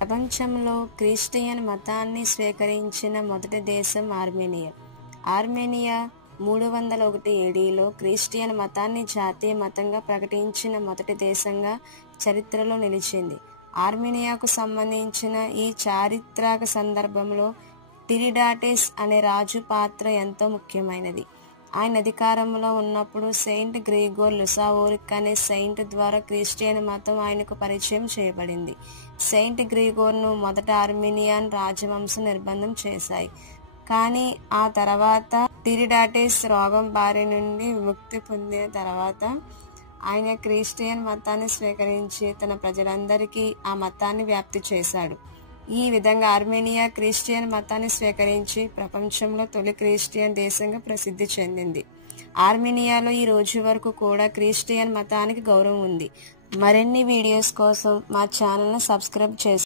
ప్రపంచంలో క్రిస్టియన్ మతాన్ని స్వీకరించిన మొదటి దేశం ఆర్మేనియా. ఆర్మేనియా 301 ఏడీలో క్రిస్టియన్ మతాన్ని జాతీయ మతంగా ప్రకటించిన మొదటి దేశంగా చరిత్రలో నిలిచింది. ఆర్మేనియాకు సంబంధించిన ఈ చారిత్రక సందర్భంలో టిరిడాటెస్ అనే రాజు పాత్ర ఎంతో ముఖ్యమైనది. ఆయన అధికారంలో ఉన్నప్పుడు సెయింట్ గ్రెగోర్ లుసావోరిక్ అనే సెయింట్ ద్వారా క్రిస్టియన్ మతం ఆయనకు పరిచయం చేయబడింది. సెయింట్ గ్రెగోర్ను మొదట ఆర్మేనియన్ రాజవంశం నిర్బంధం చేశాయి. కానీ ఆ తర్వాత టిరిడాటెస్ రోగం బారి నుండి విముక్తి పొందిన తర్వాత ఆయన క్రిస్టియన్ మతాన్ని స్వీకరించి తన ప్రజలందరికీ ఆ మతాన్ని వ్యాప్తి చేశాడు. ఈ విధంగా ఆర్మేనియా క్రిస్టియన్ మతాన్ని స్వీకరించి ప్రపంచంలో తొలి క్రిస్టియన్ దేశంగా ప్రసిద్ధి చెందింది. ఆర్మేనియాలో ఈ రోజు వరకు కూడా క్రిస్టియన్ మతానికి గౌరవం ఉంది. మరిన్ని వీడియోస్ కోసం మా ఛానల్ను సబ్స్క్రైబ్ చేసుకోండి.